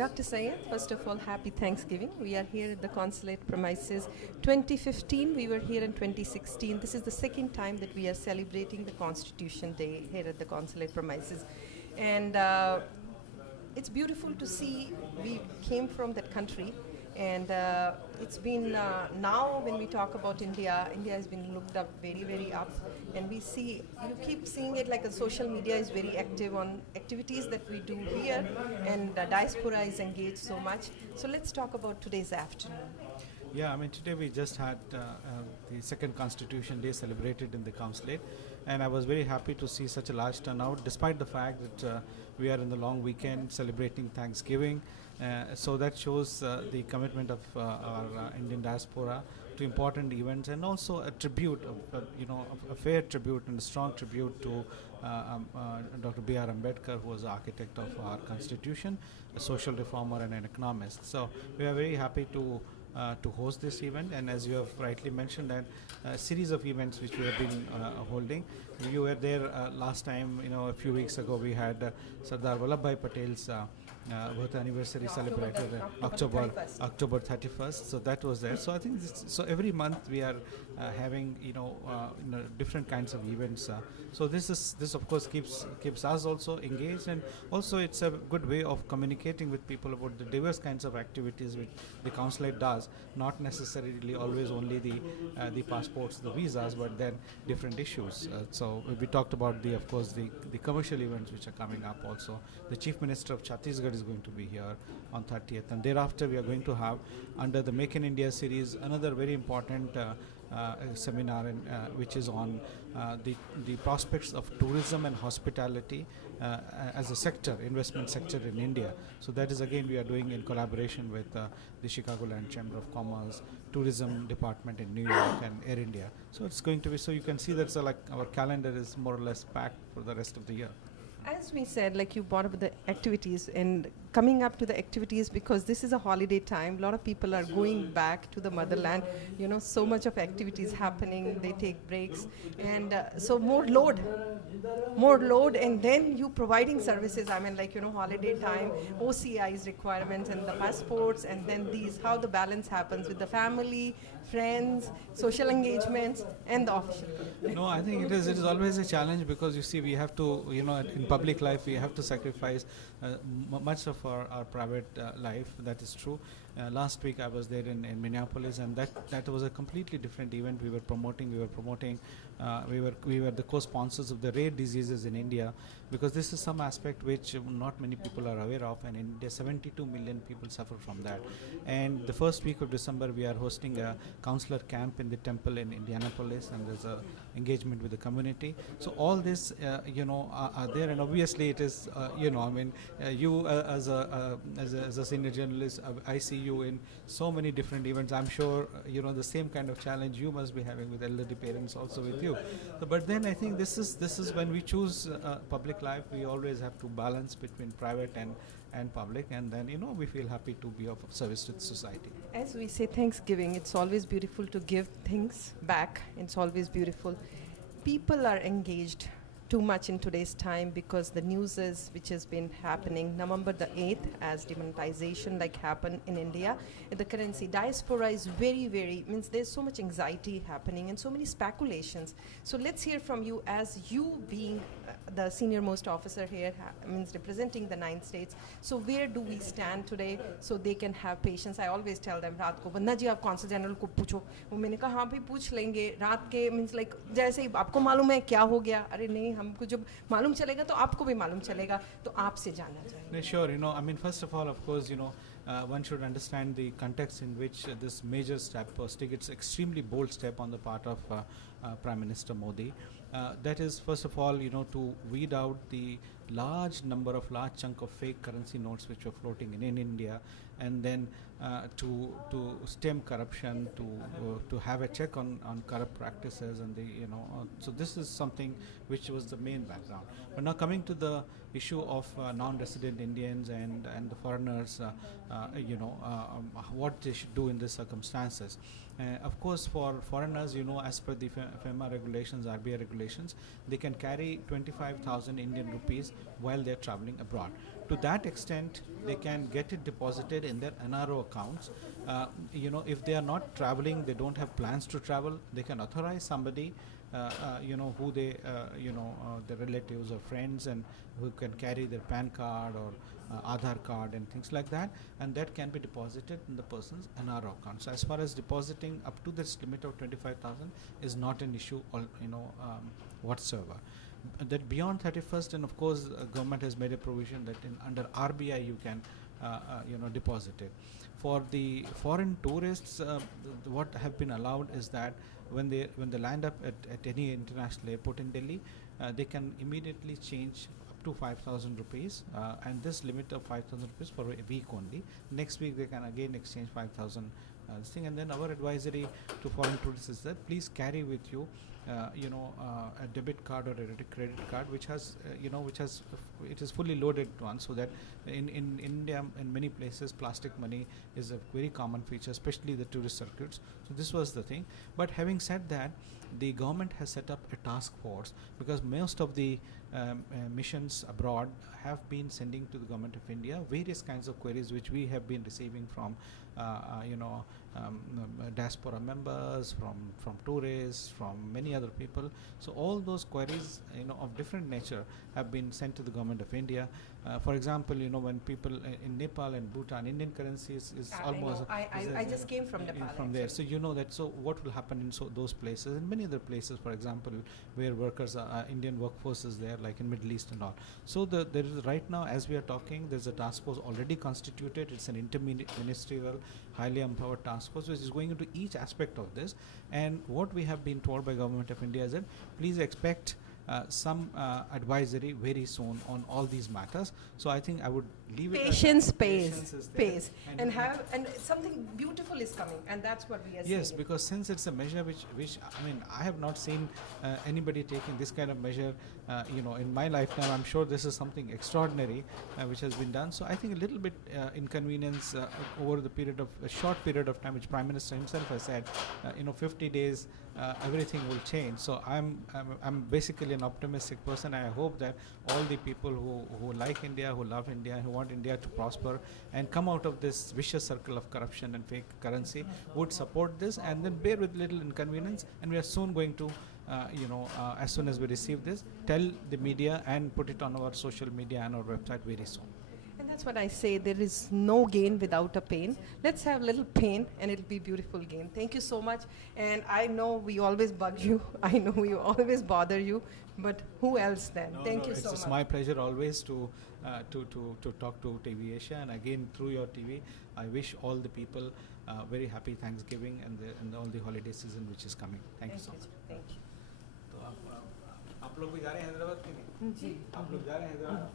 Dr. Syed, first of all, happy Thanksgiving. We are here at the consulate premises. 2015, we were here in 2016. This is the second time that we are celebrating the Constitution Day here at the consulate premises. And it's beautiful to see we came from that country. And it's been now when we talk about India, India has been looked up very, very up. And we see, you keep seeing it like a social media is very active on activities that we do here, and the diaspora is engaged so much. So let's talk about today's afternoon. Yeah, I mean, today we just had the second Constitution Day celebrated in the consulate, and I was very happy to see such a large turnout, despite the fact that we are in the long weekend celebrating Thanksgiving. So that shows the commitment of our Indian diaspora to important events, and also a tribute, a fair tribute and a strong tribute to Dr. B.R. Ambedkar, who was the architect of our constitution, a social reformer and an economist. So we are very happy to host this event, and as you have rightly mentioned, that a series of events which we have been holding. You were there last time, a few weeks ago. We had Sardar Vallabhbhai Patel's birth anniversary celebrated October 31st. So that was there. So I think so every month we are having different kinds of events. So this of course keeps us also engaged, and also it's a good way of communicating with people about the diverse kinds of activities which the consulate does. Not necessarily always only the passports, the visas, but then different issues. So we talked about the commercial events which are coming up also. The Chief Minister of Chhattisgarh is going to be here on 30th, and thereafter we are going to have, under the Make in India series, another very important seminar which is on the prospects of tourism and hospitality as a sector, investment sector in India. So that is again we are doing in collaboration with the Chicagoland Chamber of Commerce, Tourism Department in New York, and Air India. So it's going to be, so you can see that our calendar is more or less packed for the rest of the year. As we said, like you brought up the activities and coming up to the activities, because this is a holiday time, a lot of people are going back to the motherland, so much of activities happening, they take breaks, and so more load, and then you providing services, holiday time, OCI's requirements and the passports, and then how the balance happens with the family, friends, social engagements, and the official. No, I think it is always a challenge, because you see we have to, in public life we have to sacrifice much of our private life. That is true. Last week I was there in Minneapolis, and that was a completely different event. We were promoting we were the co-sponsors of the rare diseases in India, because this is some aspect which not many people are aware of, and in India 72 million people suffer from that. And the first week of December we are hosting a counselor camp in the temple in Indianapolis, and there's a engagement with the community. So all this are there, and obviously it is you as a senior journalist, I see you in so many different events. I'm sure the same kind of challenge you must be having with elderly parents also with you. So, but then I think this is when we choose public life, we always have to balance between private and public, and then we feel happy to be of service to the society. As we say Thanksgiving, it's always beautiful to give things back. It's always beautiful. People are engaged too much in today's time, because the news which has been happening November the 8th as demonetization happened in India, the currency diaspora is very, very, means there's so much anxiety happening and so many speculations. So let's hear from you, as you being the senior most officer here, means representing the 9 states. So where do we stand today, so they can have patience? I always tell them, रात को बन्ना जी आप consul general को पूछो, वो मैंने कहा हाँ भाई पूछ लेंगे रात के, means जैसे ही आपको मालूम है क्या हो गया, अरे नहीं हमको जब मालूम चलेगा तो आपको भी मालूम चलेगा, तो आपसे जानना चाहिए. Sure, first of all, of course, one should understand the context in which this major step was taken. It's extremely bold step on the part of Prime Minister Modi. That is, first of all, to weed out the large chunk of fake currency notes which were floating in India, and then to stem corruption, to have a check on corrupt practices, and so this is something which was the main background. But now coming to the issue of non-resident Indians and the foreigners, what they should do in these circumstances. Of course, for foreigners, as per the FEMA regulations, RBI regulations, they can carry 25,000 Indian rupees while they're traveling abroad. To that extent, they can get it deposited in their NRO accounts. If they are not traveling, they don't have plans to travel, they can authorize somebody, who they, their relatives or friends, and who can carry their PAN card or Aadhaar card and things like that, and that can be deposited in the person's NRO account. So as far as depositing up to this limit of 25,000 is not an issue, whatsoever. That beyond 31st, and of course, government has made a provision that under RBI you can, deposit it. For the foreign tourists, what have been allowed is that when they land up at any international airport in Delhi, they can immediately change up to 5,000 rupees, and this limit of 5,000 rupees for a week only. Next week they can again exchange 5,000. This thing, and then our advisory to foreign tourists is that please carry with you, a debit card or a credit card which has, it is fully loaded one, so that in India, in many places, plastic money is a very common feature, especially the tourist circuits. So this was the thing. But having said that, the government has set up a task force, because most of the missions abroad have been sending to the government of India various kinds of queries which we have been receiving from diaspora members, from tourists, from many other people. So all those queries, of different nature have been sent to the government of India. For example, when people in Nepal and Bhutan, Indian currency is almost. I just came from Nepal. From there, so that. So what will happen in those places and many other places, for example, where workers are, Indian workforce is there, like in Middle East and all. So there is right now, as we are talking, there's a task force already constituted. It's an interministerial, highly empowered task force which is going into each aspect of this. And what we have been told by Government of India is that please expect some advisory very soon on all these matters. So I think I would leave it. Patience pays, and something beautiful is coming, and that's what we are seeing. Yes, because since it's a measure which I mean, I have not seen anybody taking this kind of measure, in my lifetime. I'm sure this is something extraordinary which has been done. So I think a little bit inconvenience over the a short period of time, which Prime Minister himself has said, 50 days, everything will change. So I'm basically an optimistic person. I hope that all the people who like India, who love India, who want India to prosper and come out of this vicious circle of corruption and fake currency would support this, and then bear with little inconvenience. And we are soon going to, as soon as we receive this, tell the media and put it on our social media and our website very soon. And that's what I say, there is no gain without a pain. Let's have a little pain and it'll be beautiful gain. Thank you so much. And I know we always bug you. I know we always bother you. But who else then? Thank you so much. It's my pleasure always to talk to TV Asia. And again, through your TV, I wish all the people very happy Thanksgiving and all the holiday season which is coming. Thank you so much. Thank you. तो आप लोग भी जा रहे हैं हैदराबाद के लिए? जी। आप लोग जा रहे हैं हैदराबाद?